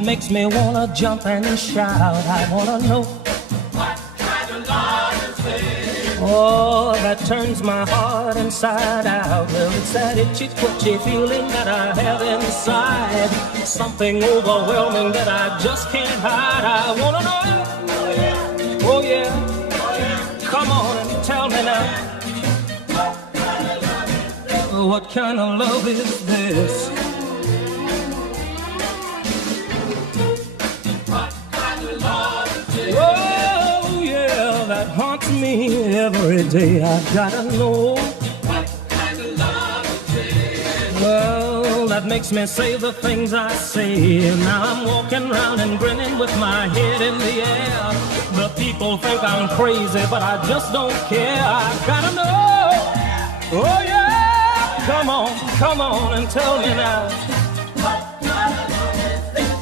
that makes me wanna jump and shout. I wanna know what kind of love is this? oh, that turns my heart inside out. Well, it's that itchy, twitchy feeling that I have inside. Something overwhelming that I just can't hide. I wanna know, oh yeah, come on and tell me now. What kind of love is this? What kind of love is this? Oh yeah, that haunts me every day. I've gotta know What kind of love is this? well, that makes me say the things I say. Now I'm walking around and grinning with my head in the air. The people think I'm crazy, but I just don't care. I've gotta know, oh yeah. Come on and tell me now.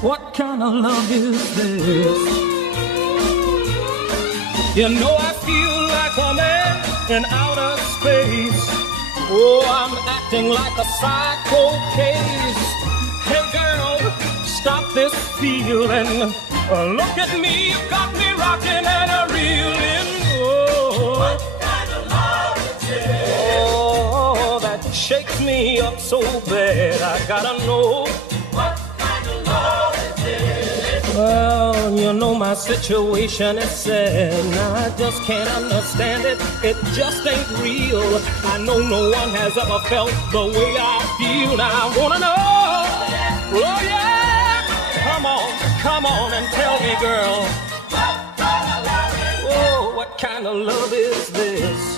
What kind of love is this? You know I feel like a man in outer space. Oh, I'm acting like a psycho case. Hey girl, stop this feeling. Look at me, you got me rocking and a reeling. Oh. What kind of love is this? Oh, that shakes me up so bad. I gotta know What kind of love is this? well, you know my situation is sad. Now I just can't understand it. It just ain't real. I know no one has ever felt the way I feel. Now I wanna know, oh yeah, come on and tell me, girl. What kind of love is this? Oh, what kind of love is this?